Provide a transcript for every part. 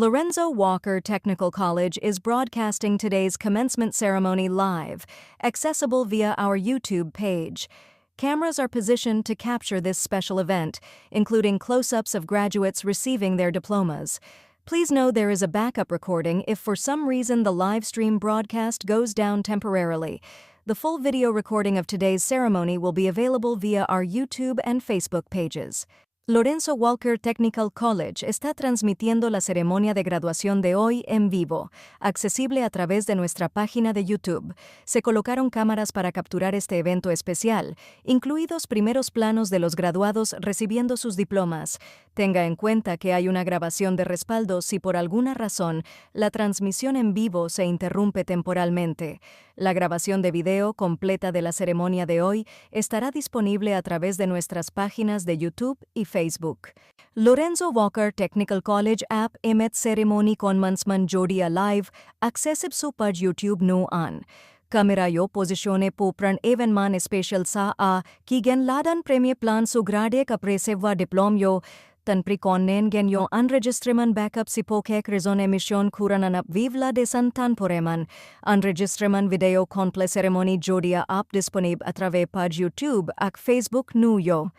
Lorenzo Walker Technical College is broadcasting today's commencement ceremony live, accessible via our YouTube page. Cameras are positioned to capture this special event, including close-ups of graduates receiving their diplomas. Please know there is a backup recording if for some reason the live stream broadcast goes down temporarily. The full video recording of today's ceremony will be available via our YouTube and Facebook pages. Lorenzo Walker Technical College está transmitiendo la ceremonia de graduación de hoy en vivo, accesible a través de nuestra página de YouTube. Se colocaron cámaras para capturar este evento especial, incluidos primeros planos de los graduados recibiendo sus diplomas. Tenga en cuenta que hay una grabación de respaldo si por alguna razón la transmisión en vivo se interrumpe temporalmente. La grabación de video completa de la ceremonia de hoy estará disponible a través de nuestras páginas de YouTube y Facebook. Lorenzo Walker Technical College app emet ceremony Commencement Jodia live, accessible sa page YouTube noon. Kamerayo posisyon po pran evenman special sa kigenladan premie plan so grade kapreseva diplomyo, tan prikonnen genyo unregistraman backup si pokek rezon emisyon kurananap vivla de santan poreman. Unregistraman video komple ceremony jodia app disponib a través page YouTube ak Facebook nuyo.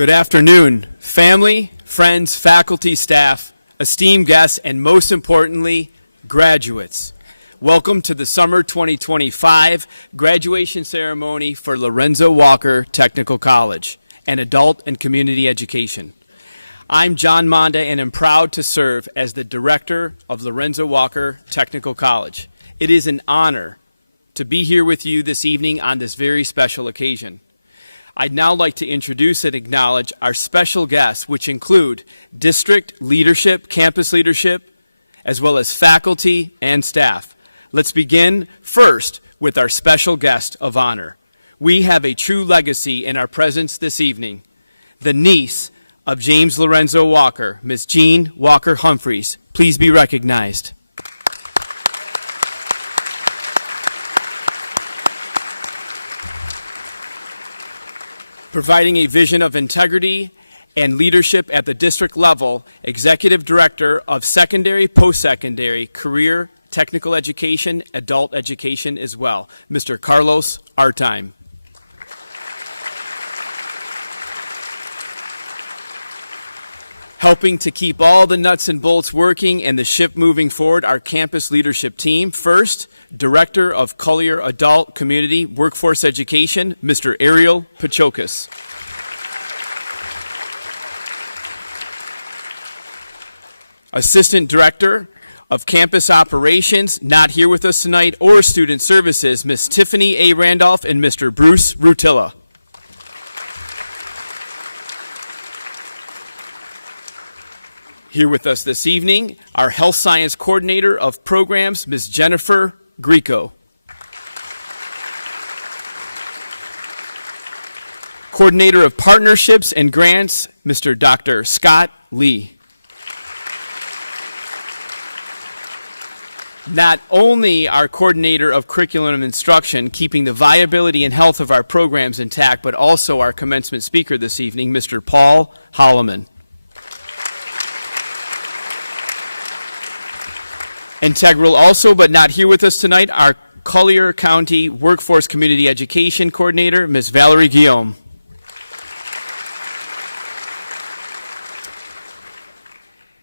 Good afternoon, family, friends, faculty, staff, esteemed guests, and most importantly, graduates. Welcome to the Summer 2025 graduation ceremony for Lorenzo Walker Technical College and Adult and Community Education. I'm John Monda and am proud to serve as the director of Lorenzo Walker Technical College. It is an honor to be here with you this evening on this very special occasion. I'd now like to introduce and acknowledge our special guests, which include district leadership, campus leadership, as well as faculty and staff. Let's begin first with our special guest of honor. We have a true legacy in our presence this evening, the niece of James Lorenzo Walker, Ms. Jean Walker Humphreys. Please be recognized. Providing a vision of integrity and leadership at the district level, Executive Director of Secondary, Post-Secondary, Career, Technical Education, Adult Education as well, Mr. Carlos Artime. Helping to keep all the nuts and bolts working and the ship moving forward, our campus leadership team. First, Director of Collier Adult Community Workforce Education, Mr. Ariel Pachokas. Assistant Director of Campus Operations, not here with us tonight, or Student Services, Ms. Tiffany A. Randolph and Mr. Bruce Rutilla. Here with us this evening, our Health Science Coordinator of Programs, Ms. Jennifer Greco. Coordinator of Partnerships and Grants, Mr. Dr. Scott Lee. Not only our Coordinator of Curriculum and Instruction, keeping the viability and health of our programs intact, but also our commencement speaker this evening, Mr. Paul Holloman. Integral also, but not here with us tonight, our Collier County Workforce Community Education Coordinator, Ms. Valerie Guillaume.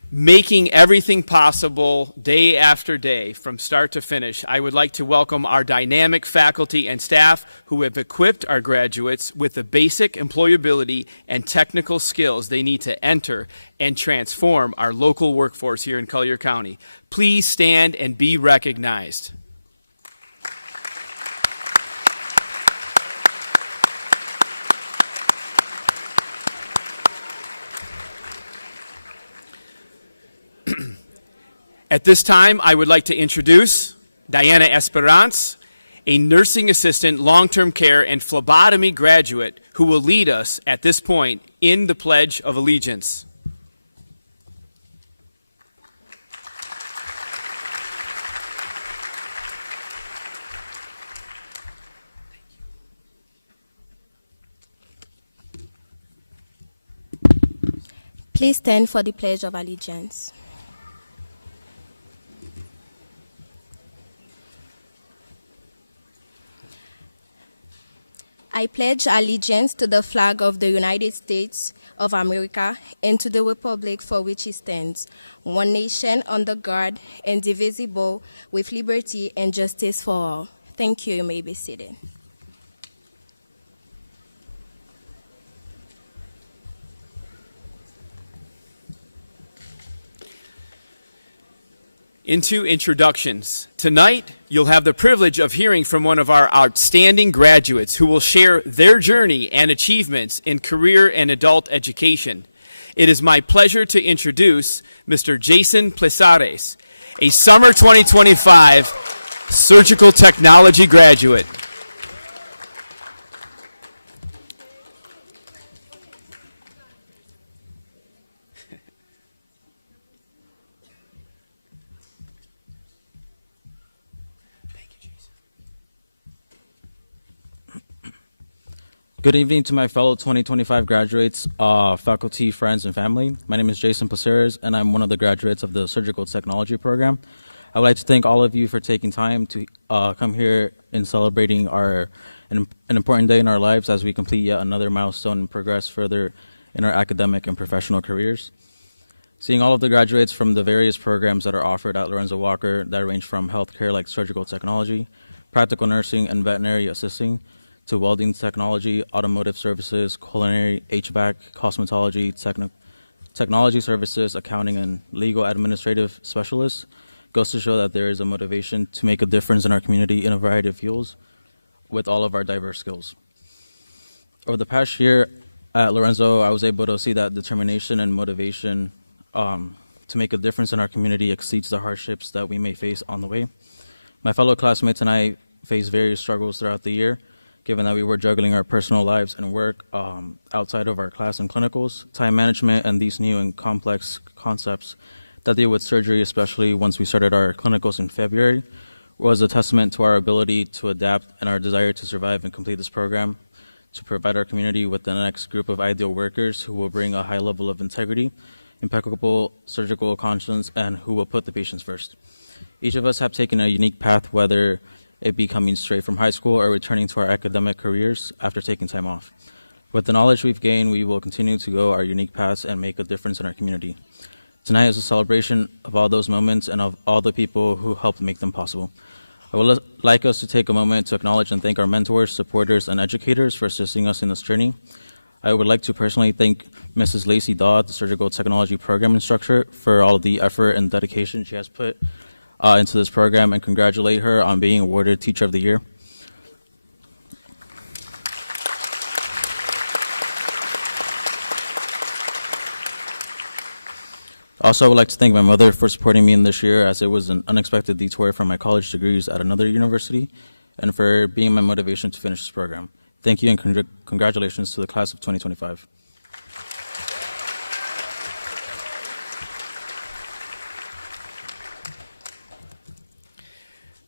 Making everything possible day after day from start to finish, I would like to welcome our dynamic faculty and staff who have equipped our graduates with the basic employability and technical skills they need to enter and transform our local workforce here in Collier County. Please stand and be recognized. At this time, I would like to introduce Diana Esperance, a nursing assistant, long-term care, and phlebotomy graduate who will lead us at this point in the Pledge of Allegiance. Please stand for the Pledge of Allegiance. I pledge allegiance to the flag of the United States of America and to the republic for which it stands, one nation under God, indivisible, with liberty and justice for all. Thank you. You may be seated. Into introductions. Tonight, you'll have the privilege of hearing from one of our outstanding graduates who will share their journey and achievements in career and adult education. It is my pleasure to introduce Mr. Jason Plesares, a summer 2025 surgical technology graduate. Good evening to my fellow 2025 graduates, faculty, friends, and family. My name is Jason Placeres, and I'm one of the graduates of the Surgical Technology program. I would like to thank all of you for taking time to come here and celebrating an important day in our lives as we complete yet another milestone and progress further in our academic and professional careers. Seeing all of the graduates from the various programs that are offered at Lorenzo Walker that range from healthcare like surgical technology, practical nursing and veterinary assisting, to welding technology, automotive services, culinary, HVAC, cosmetology, technology services, accounting, and legal administrative specialists, goes to show that there is a motivation to make a difference in our community in a variety of fields with all of our diverse skills. Over the past year at Lorenzo, I was able to see that determination and motivation to make a difference in our community exceeds the hardships that we may face on the way. My fellow classmates and I faced various struggles throughout the year, given that we were juggling our personal lives and work outside of our class and clinicals, time management, and these new and complex concepts that deal with surgery, especially once we started our clinicals in February, was a testament to our ability to adapt and our desire to survive and complete this program, to provide our community with the next group of ideal workers who will bring a high level of integrity, impeccable surgical conscience, and who will put the patients first. Each of us have taken a unique path, whether it be coming straight from high school or returning to our academic careers after taking time off. With the knowledge we've gained, we will continue to go our unique paths and make a difference in our community. Tonight is a celebration of all those moments and of all the people who helped make them possible. I would like us to take a moment to acknowledge and thank our mentors, supporters, and educators for assisting us in this journey. I would like to personally thank Mrs. Lacey Dodd, the Surgical Technology Program Instructor, for all of the effort and dedication she has put into this program, and congratulate her on being awarded Teacher of the Year. Also, I would like to thank my mother for supporting me in this year, as it was an unexpected detour from my college degrees at another university, and for being my motivation to finish this program. Thank you, and congratulations to the class of 2025.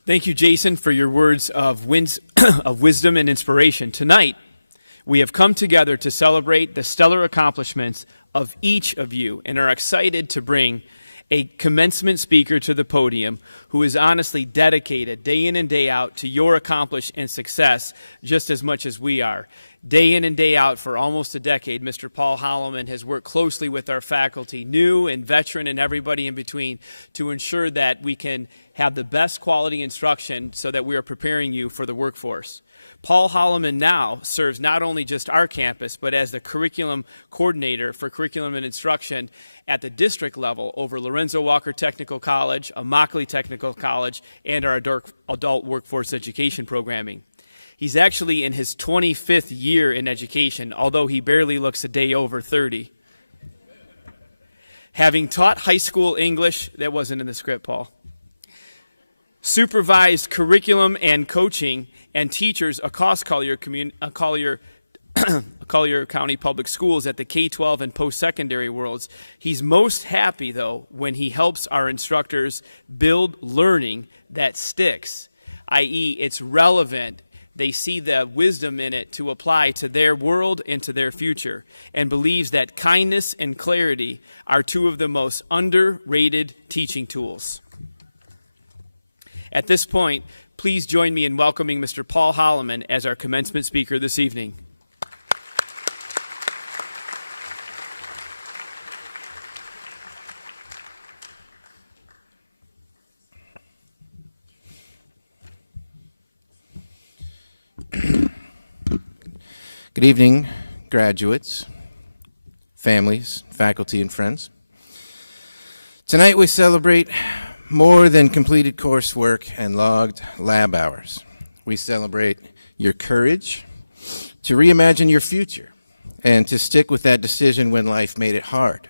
Thank you, Jason, for your words of wisdom and inspiration. Tonight, we have come together to celebrate the stellar accomplishments of each of you and are excited to bring a commencement speaker to the podium who is honestly dedicated day in and day out to your accomplishment and success just as much as we are. Day in and day out for almost a decade, Mr. Paul Holloman has worked closely with our faculty, new and veteran and everybody in between, to ensure that we can have the best quality instruction so that we are preparing you for the workforce. Paul Holloman now serves not only just our campus, but as the curriculum coordinator for curriculum and instruction at the district level over Lorenzo Walker Technical College, Immokalee Technical College, and our adult workforce education programming. He's actually in his 25th year in education, although he barely looks a day over 30. Having taught high school English, that wasn't in the script, Paul, supervised curriculum and coaching and teachers across Collier County Public Schools at the K-12 and post-secondary worlds. He's most happy, though, when he helps our instructors build learning that sticks, i.e. it's relevant. They see the wisdom in it to apply to their world and to their future, and believes that kindness and clarity are two of the most underrated teaching tools. At this point, please join me in welcoming Mr. Paul Holloman as our commencement speaker this evening. Good evening, graduates, families, faculty, and friends. Tonight we celebrate more than completed coursework and logged lab hours. We celebrate your courage to reimagine your future and to stick with that decision when life made it hard.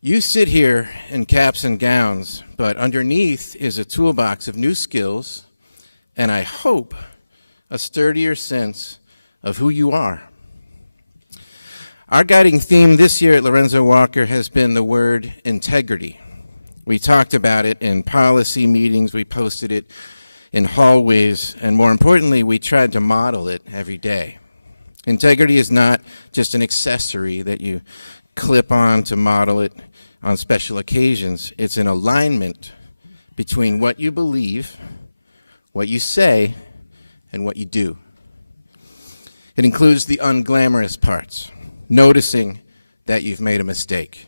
You sit here in caps and gowns, but underneath is a toolbox of new skills and, I hope, a sturdier sense of who you are. Our guiding theme this year at Lorenzo Walker has been the word integrity. We talked about it in policy meetings, we posted it in hallways, and more importantly, we tried to model it every day. Integrity is not just an accessory that you clip on to model it on special occasions. It's an alignment between what you believe, what you say, and what you do. It includes the unglamorous parts, noticing that you've made a mistake,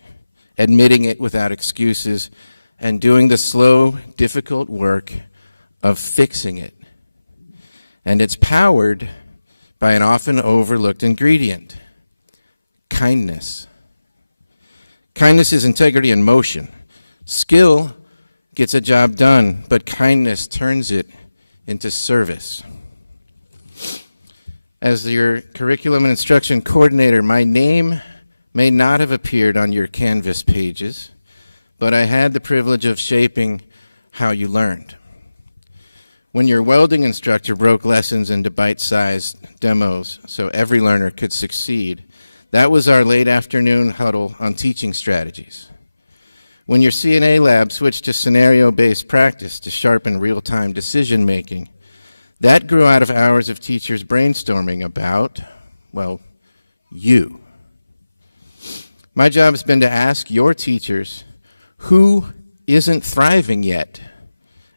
admitting it without excuses, and doing the slow, difficult work of fixing it. And it's powered by an often overlooked ingredient: kindness. Kindness is integrity in motion. Skill gets a job done, but kindness turns it into service. As your curriculum and instruction coordinator, my name may not have appeared on your Canvas pages, but I had the privilege of shaping how you learned. When your welding instructor broke lessons into bite-sized demos so every learner could succeed, that was our late afternoon huddle on teaching strategies. When your CNA lab switched to scenario-based practice to sharpen real-time decision-making, that grew out of hours of teachers brainstorming about, well, you. My job has been to ask your teachers, who isn't thriving yet,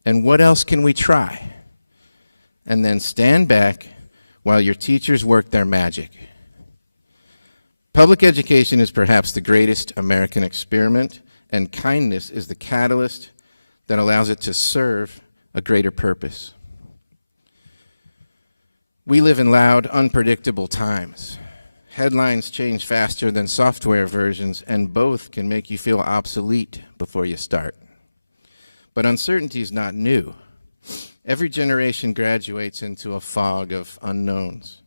and what else can we try? And then stand back while your teachers work their magic. Public education is perhaps the greatest American experiment, and kindness is the catalyst that allows it to serve a greater purpose. We live in loud, unpredictable times. Headlines change faster than software versions, and both can make you feel obsolete before you start. But uncertainty is not new. Every generation graduates into a fog of unknowns.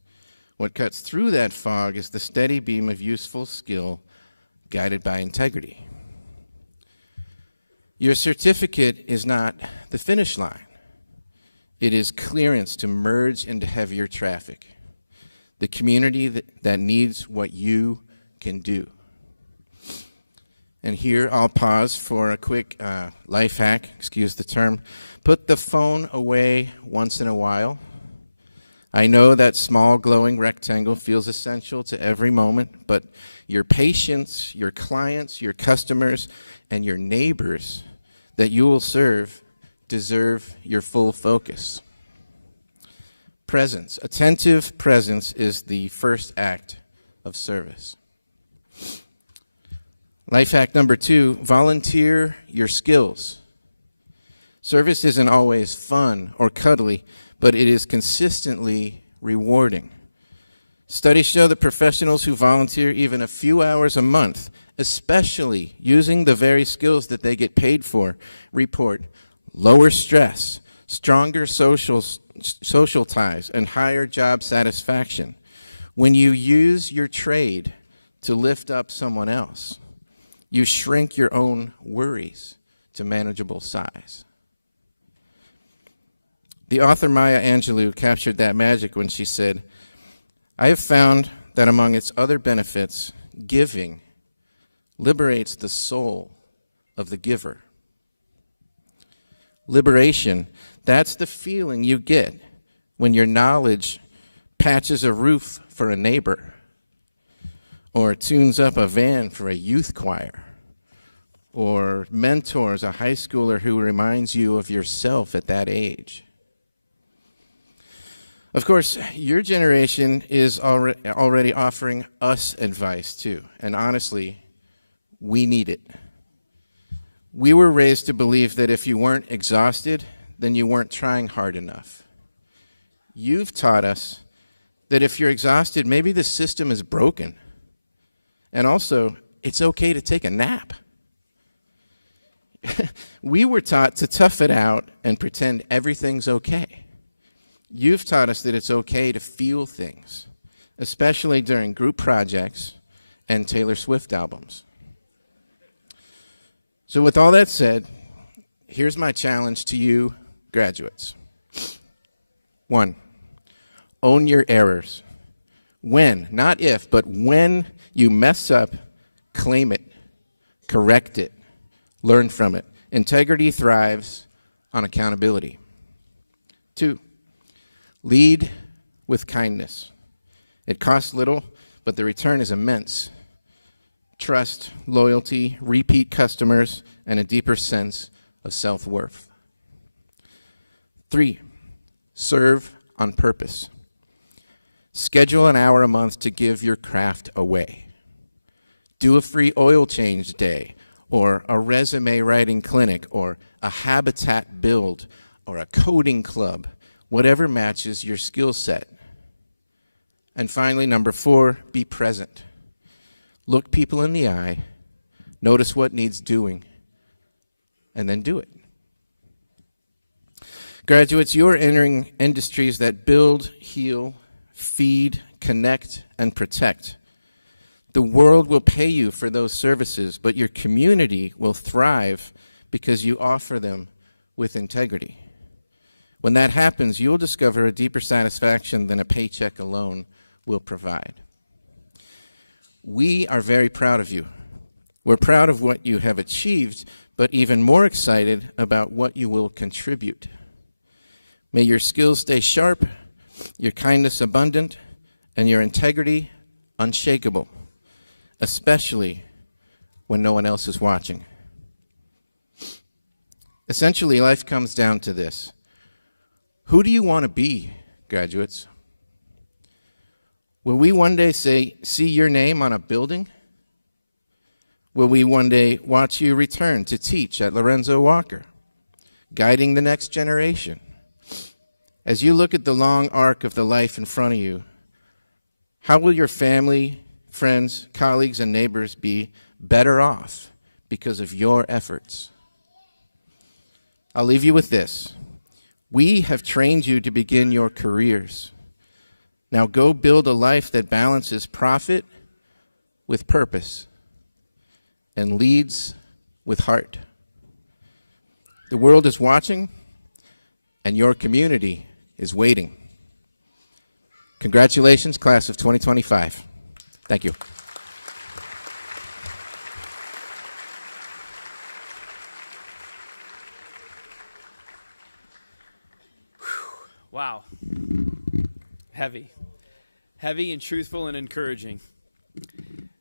What cuts through that fog is the steady beam of useful skill guided by integrity. Your certificate is not the finish line. It is clearance to merge into heavier traffic, the community that needs what you can do. And here I'll pause for a quick life hack, excuse the term. Put the phone away once in a while. I know that small glowing rectangle feels essential to every moment, but your patients, your clients, your customers, and your neighbors that you will serve deserve your full focus. Presence. Attentive presence is the first act of service. Life hack number 2, volunteer your skills. Service isn't always fun or cuddly, but it is consistently rewarding. Studies show that professionals who volunteer even a few hours a month, especially using the very skills that they get paid for, report lower stress, stronger social ties, and higher job satisfaction. When you use your trade to lift up someone else, you shrink your own worries to manageable size. The author Maya Angelou captured that magic when she said, "I have found that among its other benefits, giving liberates the soul of the giver." Liberation, that's the feeling you get when your knowledge patches a roof for a neighbor, or tunes up a van for a youth choir, or mentors a high schooler who reminds you of yourself at that age. Of course, your generation is already offering us advice too, and honestly, we need it. We were raised to believe that if you weren't exhausted, then you weren't trying hard enough. You've taught us that if you're exhausted, maybe the system is broken. And also, it's okay to take a nap. We were taught to tough it out and pretend everything's okay. You've taught us that it's okay to feel things, especially during group projects and Taylor Swift albums. So with all that said, here's my challenge to you graduates. 1, own your errors. When, not if, but when you mess up, claim it, correct it, learn from it. Integrity thrives on accountability. 2, lead with kindness. It costs little, but the return is immense. Trust, loyalty, repeat customers, and a deeper sense of self-worth. 3, serve on purpose. Schedule an hour a month to give your craft away. Do a free oil change day, or a resume writing clinic, or a habitat build, or a coding club, whatever matches your skill set. And finally, number 4, be present. Look people in the eye, notice what needs doing, and then do it. Graduates, you are entering industries that build, heal, feed, connect, and protect. The world will pay you for those services, but your community will thrive because you offer them with integrity. When that happens, you'll discover a deeper satisfaction than a paycheck alone will provide. We are very proud of you. We're proud of what you have achieved, but even more excited about what you will contribute. May your skills stay sharp, your kindness abundant, and your integrity unshakable, especially when no one else is watching. Essentially, life comes down to this. Who do you want to be, graduates? Will we one day see your name on a building? Will we one day watch you return to teach at Lorenzo Walker, guiding the next generation? As you look at the long arc of the life in front of you, how will your family, friends, colleagues, and neighbors be better off because of your efforts? I'll leave you with this. We have trained you to begin your careers. Now go build a life that balances profit with purpose and leads with heart. The world is watching, and your community is waiting. Congratulations, class of 2025. Thank you. Wow. Heavy. Heavy and truthful and encouraging.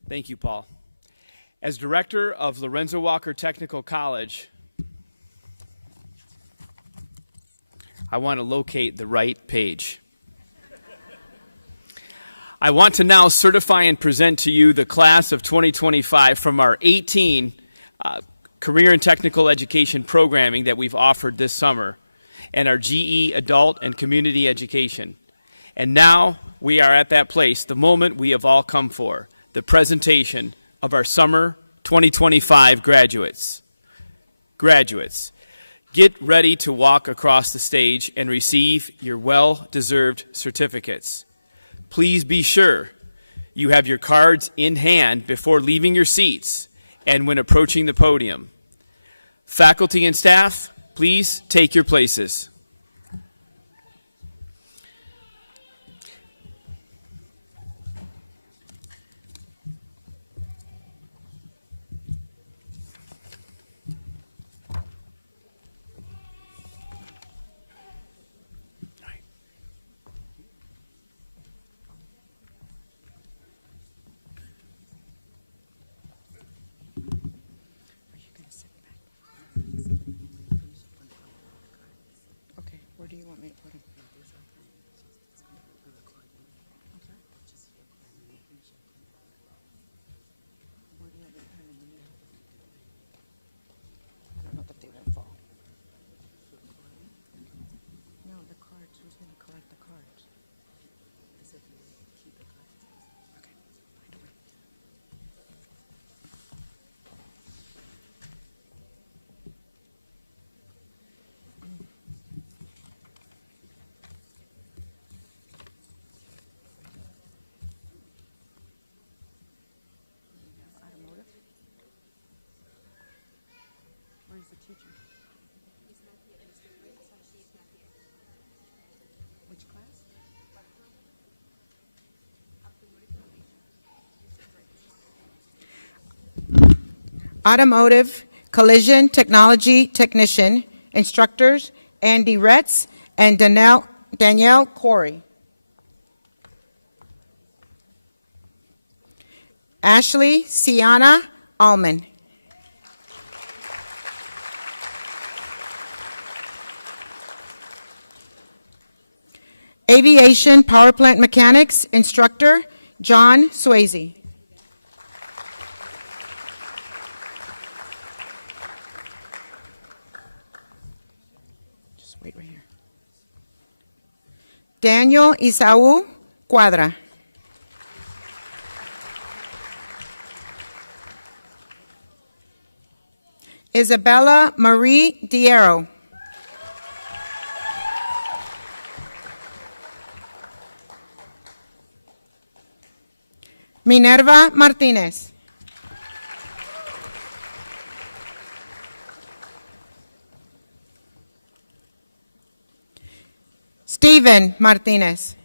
Thank you, Paul. As director of Lorenzo Walker Technical College, I want to locate the right page. I want to now certify and present to you the class of 2025 from our 18 career and technical education programming that we've offered this summer, and our GE adult and community education. And now we are at that place, the moment we have all come for, the presentation of our summer 2025 graduates. Graduates, get ready to walk across the stage and receive your well-deserved certificates. Please be sure you have your cards in hand before leaving your seats and when approaching the podium. Faculty and staff, please take your places. Okay, where do you want me to put them? Where do you want me to put them? I don't know that they won't fall. No, the cards. Who's going to collect the cards? Okay. Right away. Automotive? Where's the teacher? He's not here. She's not here. Which class? Automotive Collision Technology Technician, instructors Andy Retz and Danielle Corey. Ashley Sienna Allman. Aviation Power Plant Mechanics, instructor John Swayze. Wait, right here. Daniel Isaú Cuadra. Isabella Marie Diero. Minerva Martinez. Steven Martinez.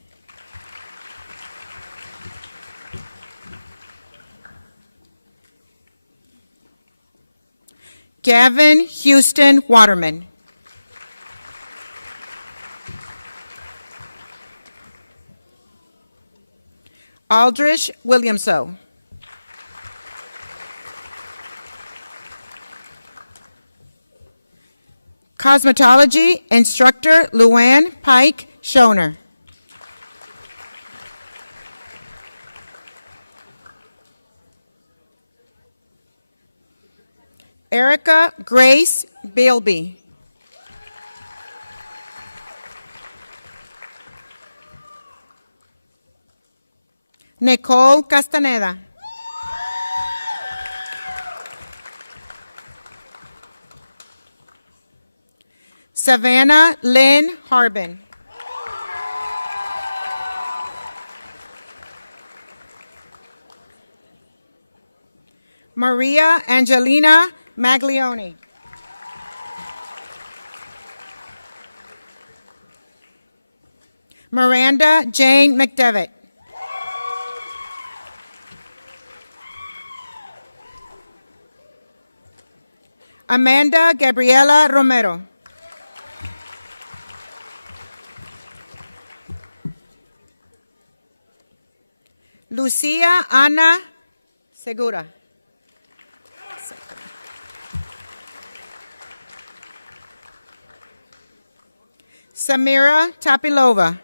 Gavin Houston Waterman. Aldrich Williamso. Cosmetology instructor Luann Pike Schoner. Erica Grace Bilby. Nicole Castaneda. Savannah Lynn Harbin. Maria Angelina Maglione. Miranda Jane McDevitt. Amanda Gabriela Romero. Lucia Ana Segura. Samira Tapilova.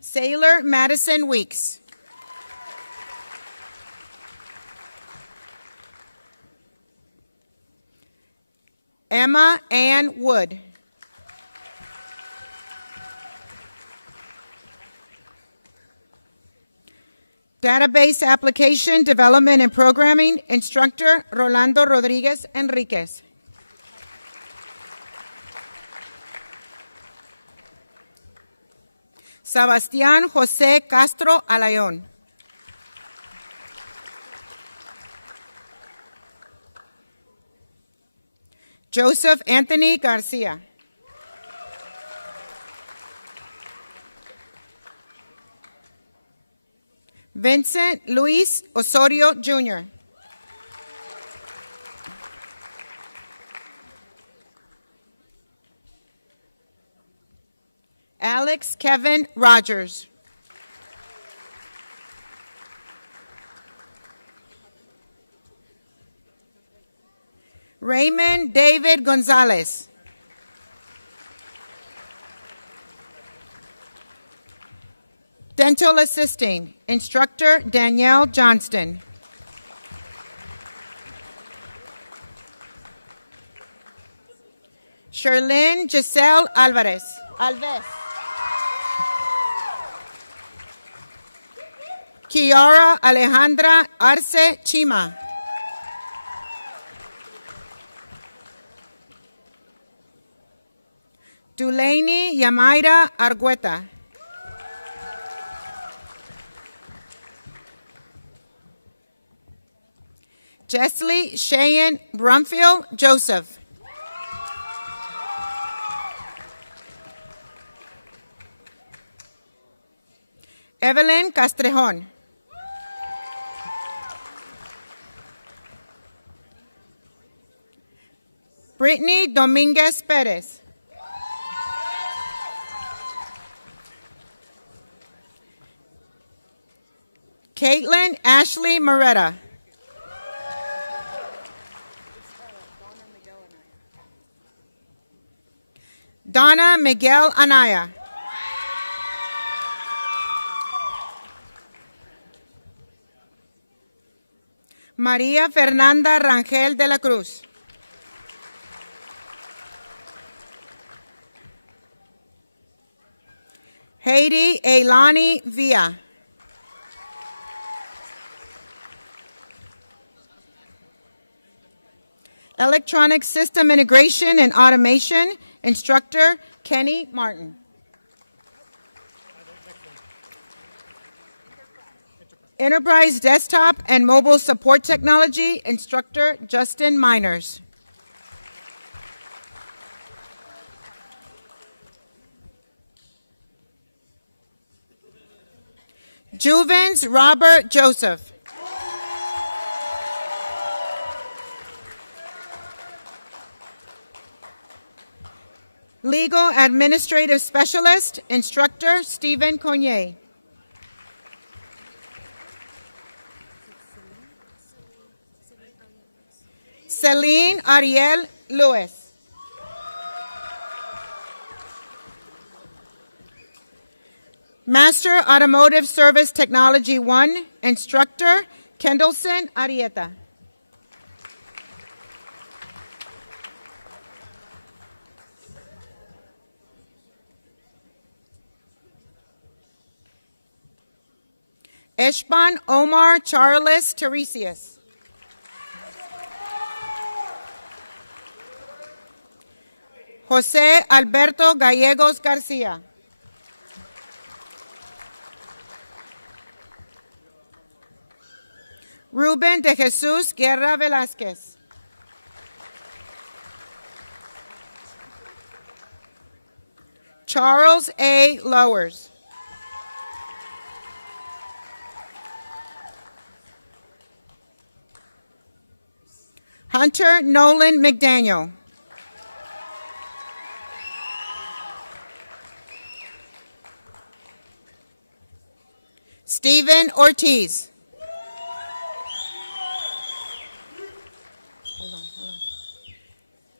Sailor Madison Weeks. Emma Ann Wood. Database Application Development and Programming Instructor Rolando Rodriguez Enriquez. Sebastián José Castro Alayón. Joseph Anthony Garcia. Vincent Luis Osorio Jr. Alex Kevin Rogers. Raymond David Gonzalez. Dental Assisting, Instructor Danielle Johnston. Sherlyn Giselle Alves. Kiara Alejandra Arce Chima. Dulaney Yamaira Argueta. Jessley Cheyenne Brumfield Joseph. Evelyn Castrejon. Brittany Dominguez Perez. Caitlin Ashley Moretta. Donna Miguel Anaya. María Fernanda Rangel de la Cruz. Haiti Eilani Villa. Electronic System Integration and Automation, Instructor Kenny Martin. Enterprise Desktop and Mobile Support Technology, Instructor Justin Miners. Juvens Robert Joseph. Legal Administrative Specialist, Instructor Stephen Cognier. Celine Ariel Lewis. Master Automotive Service Technology 1, Instructor Kendallson Arieta. Eshban Omar Charles Teresius. Jose Alberto Gallegos Garcia. Ruben de Jesus Guerra Velázquez. Charles A. Lowers. Hunter Nolan McDaniel. Stephen Ortiz. Hold on.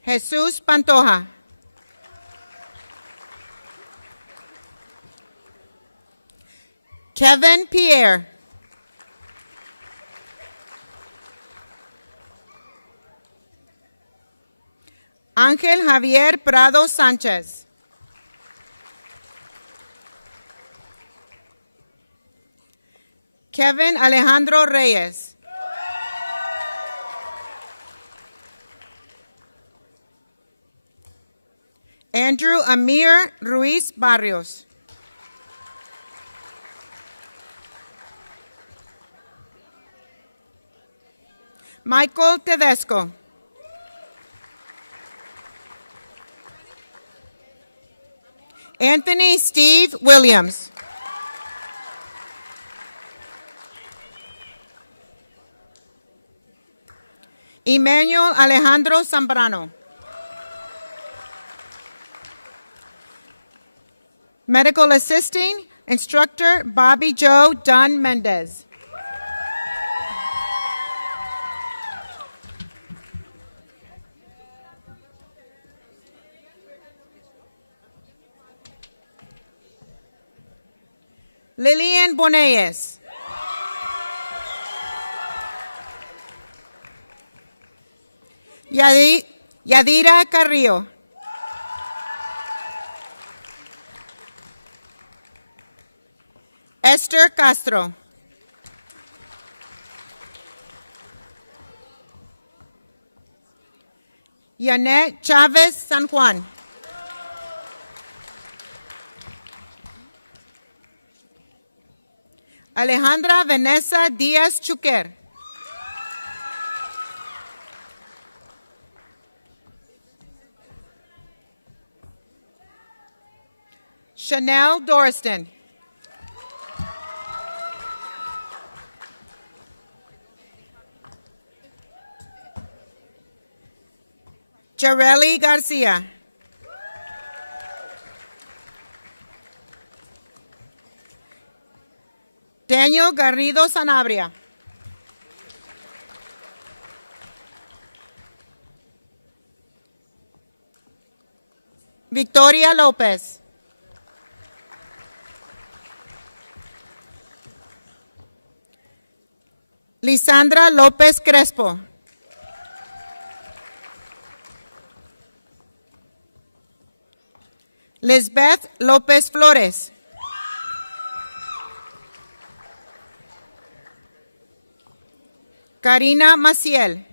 Jesus Pantoja. Kevin Pierre. Ángel Javier Prado Sánchez. Kevin Alejandro Reyes. Andrew Amir Ruiz Barrios. Michael Tedesco. Anthony Steve Williams. Emmanuel Alejandro Zambrano. Medical Assisting, Instructor Bobby Joe Dunn Mendez. Lillian Bonayes. Yadira Carrillo. Esther Castro. Yanet Chavez San Juan. Alejandra Vanessa Diaz Chuquer. Chanel Doriston. Jareli Garcia. Daniel Garrido Sanabria. Victoria Lopez. Lisandra López Crespo. Lisbeth López Flores. Karina Maciel.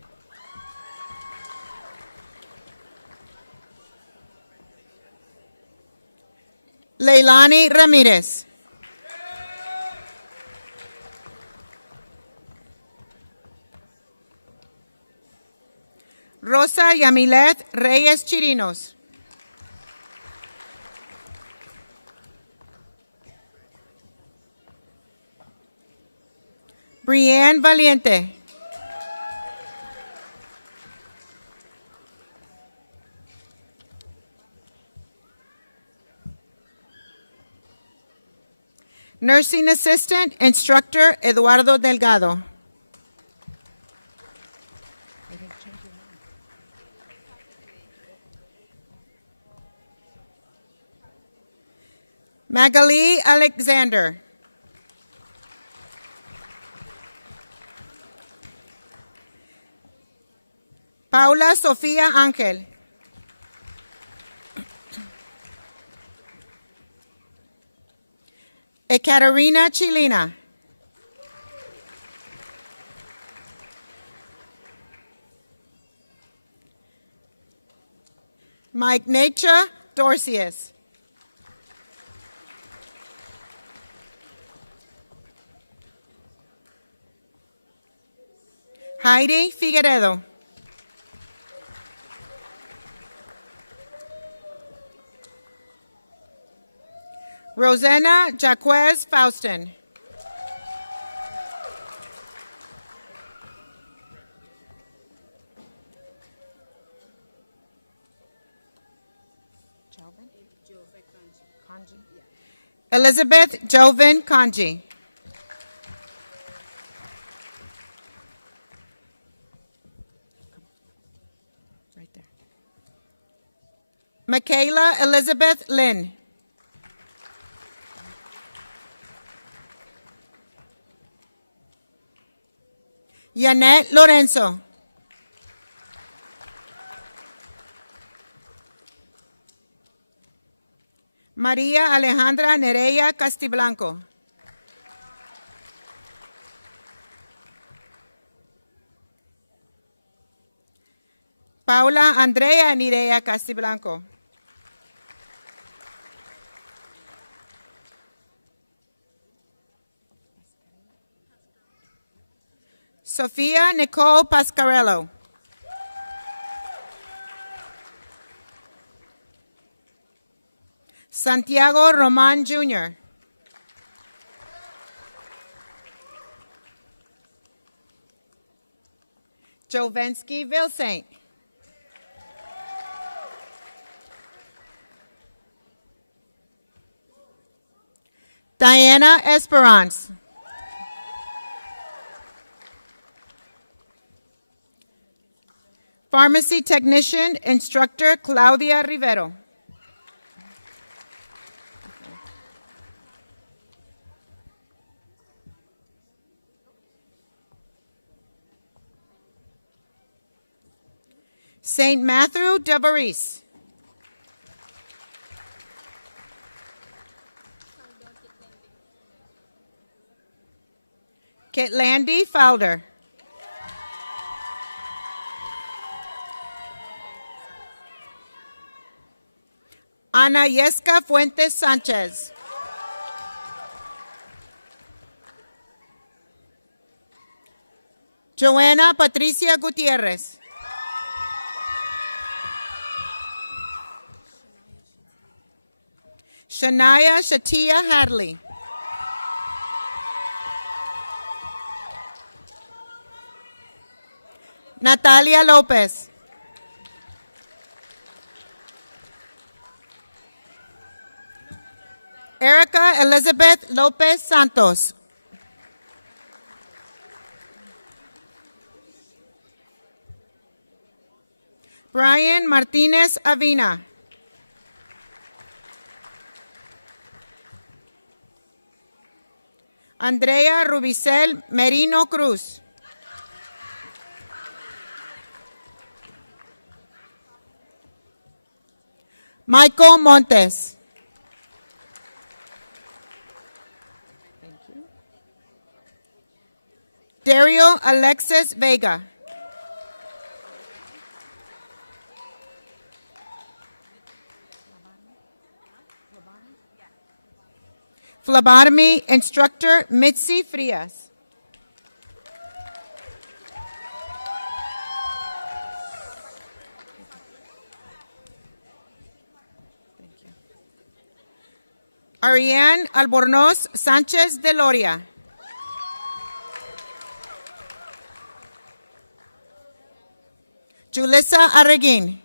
Leilani Ramírez. Rosa Yamilet Reyes Chirinos. Brienne Valiente. Nursing Assistant, Instructor Eduardo Delgado. Magali Alexander. Paula Sofía Ángel. Ekaterina Chilina. Mike Nature Dorcius. Heidi Figueredo. Rosanna Jaquez Faustin. Elizabeth Joven Kanji. Right there. Michaela Elizabeth Lynn. Yanet Lorenzo. María Alejandra Nereya Castiblanco. Paula Andrea Nereya Castiblanco. Sofía Nicole Pascarello. Santiago Roman Jr. Jovensky Vilsaint. Diana Esperance. Pharmacy Technician Instructor Claudia Rivero. St. Matthew de Boris. Kitlandi Fowler. Ana Yesca Fuentes Sánchez. Joanna Patricia Gutierrez. Shania Shatia Hadley. Natalia Lopez. Erica Elizabeth Lopez Santos. Brian Martinez Avina. Andrea Rubicel Merino Cruz. Michael Montes. Thank you. Dario Alexis Vega. Phlebotomy instructor Mitzi Frias. Thank you. Ariane Albornoz Sanchez de Loria. Julissa Arreguin.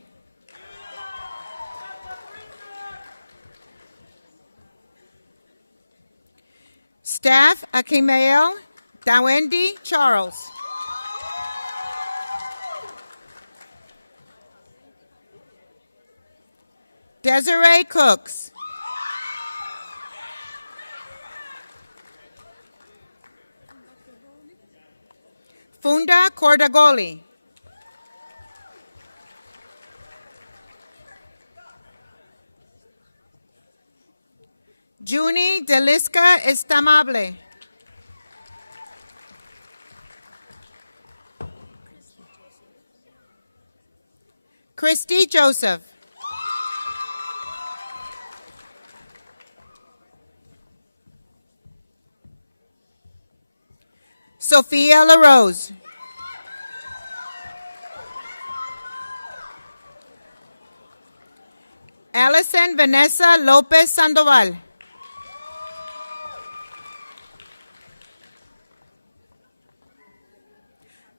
Staff Akimael Dawendi Charles. Desiree Cooks. Funda Cordagoli. Juni Delisca Estamable. Christy Joseph. Sophia LaRose. Allison Vanessa Lopez Sandoval.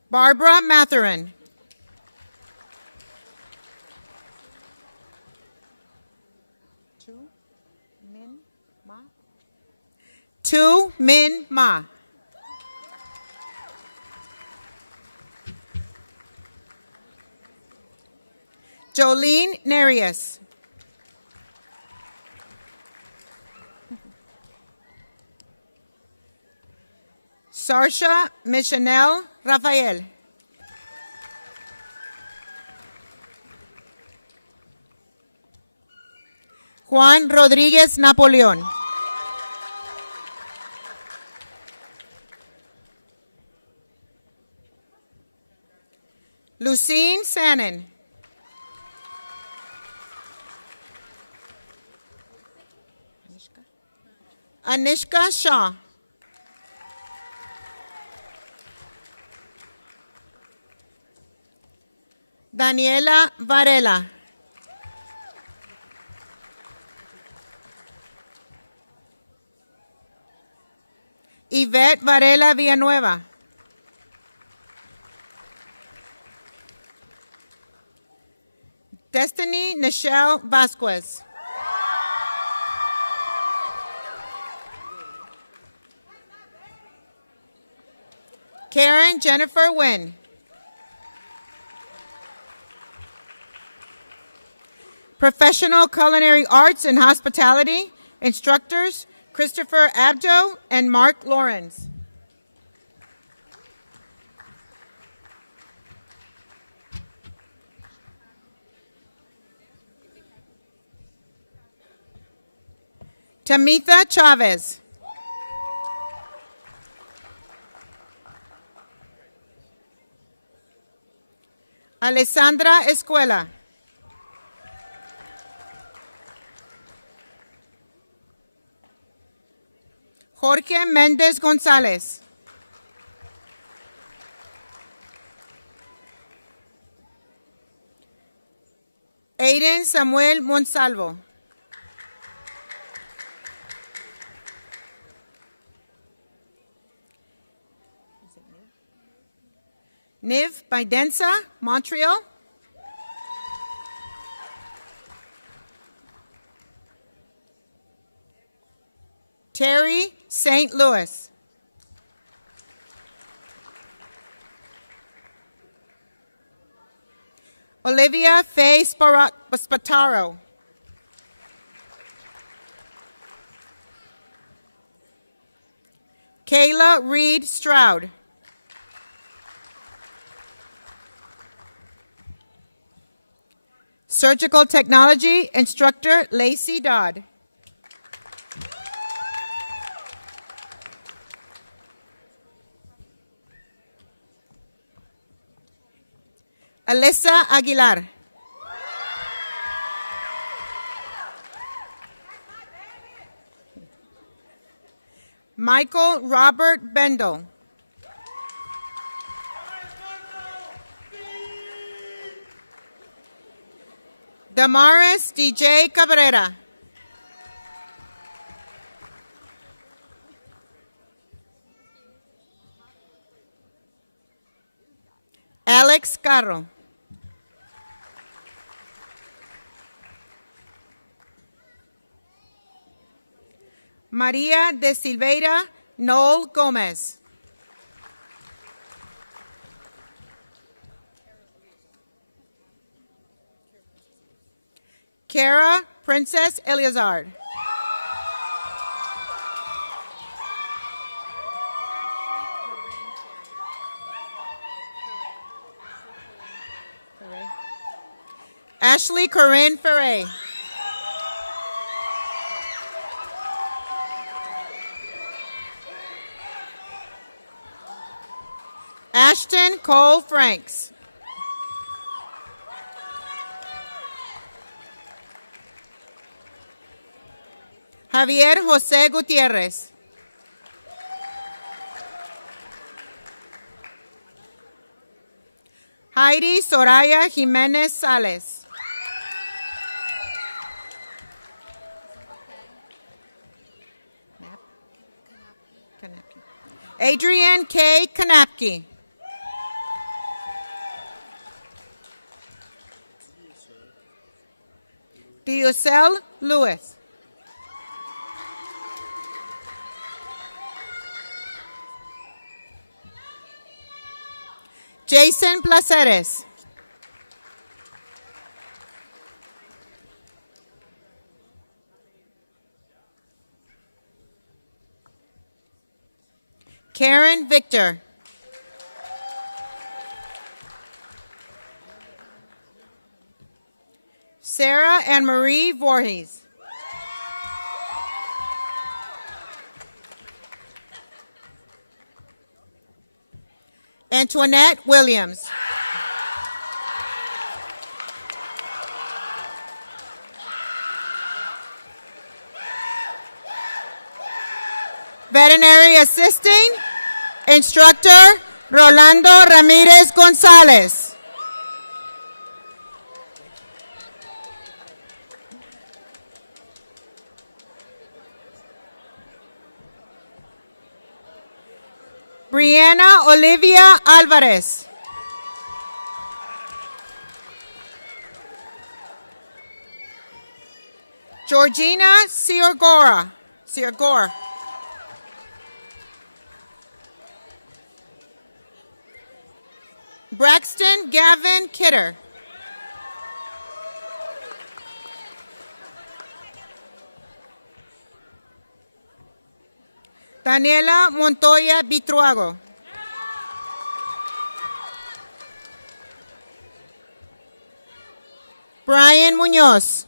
Barbara Matherin. Tu Min Ma. Jolene Narias. Sarsha Michanel Rafael. Juan Rodríguez Napoleón. Lucine Sanin. Anishka Shah. Daniela Varela. Yvette Varela Villanueva. Destiny Nichelle Vasquez. Karen Jennifer Wynn. Professional Culinary Arts and Hospitality instructors Christopher Abjo and Mark Lawrence. Tamitha Chavez. Alessandra Escuela. Jorge Mendez Gonzalez. Aiden Samuel Monsalvo. Niv Bidensa, Montreal. Terry St. Louis. Olivia Faye Spataro. Kayla Reed Stroud. Surgical Technology Instructor Lacey Dodd. Alyssa Aguilar. Michael Robert Bendel. Damaris DJ Cabrera. Alex Carro. Maria de Silveira Noel Gomez. Kara Princess Eleazard. Ashley Corinne Ferre. Ashton Cole Franks. Javier José Gutierrez. Heidi Soraya Jimenez Sales. Adrienne K. Kanapke. Diosel Lewis. Jason Placeres. Karen Victor. Sarah Anne Marie Voorhees. Antoinette Williams. Veterinary Assisting Instructor Rolando Ramirez Gonzalez. Brianna Olivia Alvarez. Georgina Ciorgora. Braxton Gavin Kidder. Daniela Montoya Bitruago. Brian Munoz.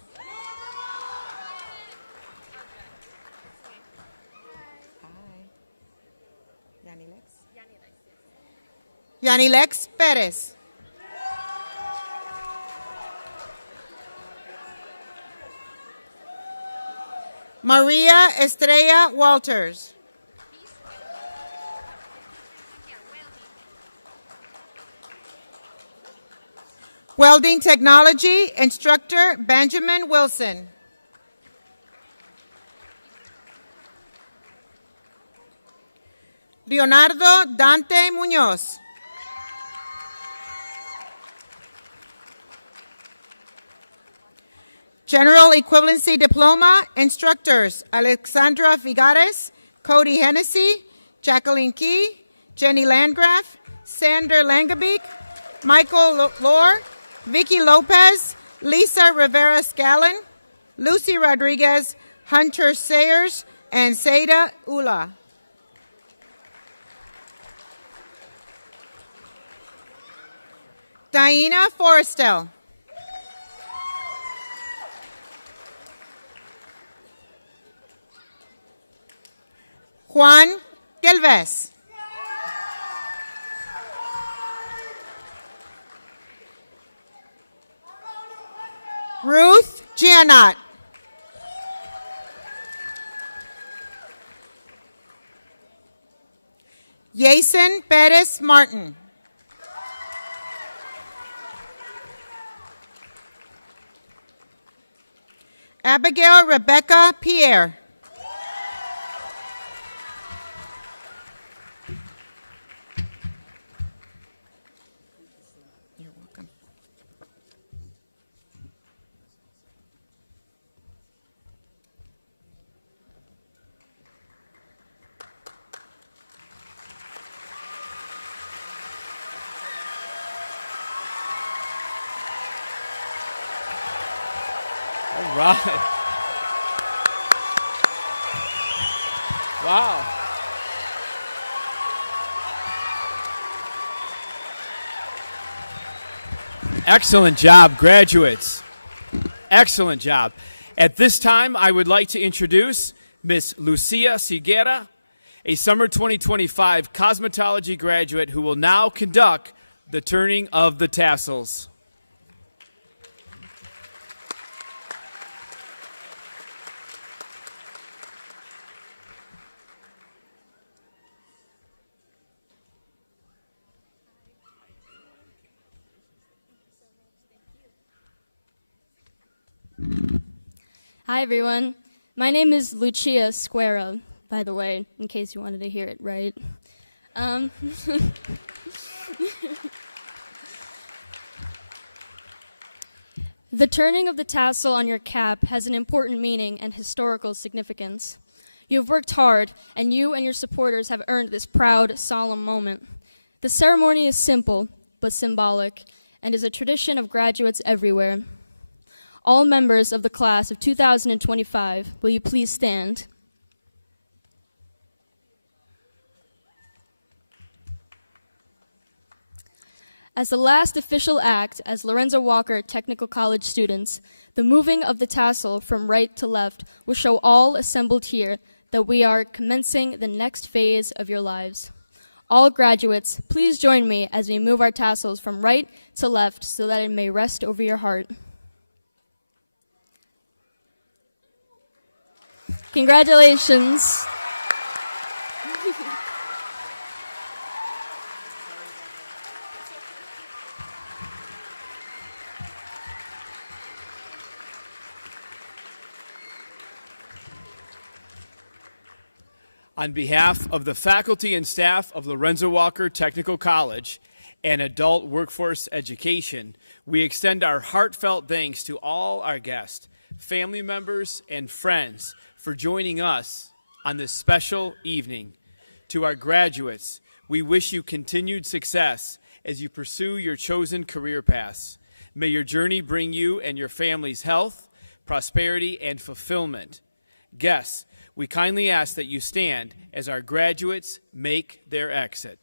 Yanilex Perez. Maria Estrella Walters. Welding Technology Instructor Benjamin Wilson. Leonardo Dante Munoz. General Equivalency Diploma Instructors Alexandra Figares, Cody Hennessy, Jacqueline Key, Jenny Landgraf, Sander Langebeek, Michael Lohr, Vicky Lopez, Lisa Rivera Scallon, Lucy Rodriguez, Hunter Sayers, and Seda Ula. Diana Forrestel. Juan Galvez. Ruth Giannot. Jason Perez Martin. Abigail Rebecca Pierre. You're welcome. All right. Wow. Excellent job, graduates. Excellent job. At this time, I would like to introduce Miss Lucia Siguera, a summer 2025 cosmetology graduate who will now conduct the turning of the tassels. Hi, everyone. My name is Lucia Squera, by the way, in case you wanted to hear it right. The turning of the tassel on your cap has an important meaning and historical significance. You have worked hard, and you and your supporters have earned this proud, solemn moment. The ceremony is simple, but symbolic, and is a tradition of graduates everywhere. All members of the class of 2025, will you please stand? As the last official act as Lorenzo Walker Technical College students, the moving of the tassel from right to left will show all assembled here that we are commencing the next phase of your lives. All graduates, please join me as we move our tassels from right to left so that it may rest over your heart. Congratulations. On behalf of the faculty and staff of Lorenzo Walker Technical College and Adult Workforce Education, we extend our heartfelt thanks to all our guests, family members, and friends for joining us on this special evening. To our graduates, we wish you continued success as you pursue your chosen career paths. May your journey bring you and your families health, prosperity, and fulfillment. Guests, we kindly ask that you stand as our graduates make their exit.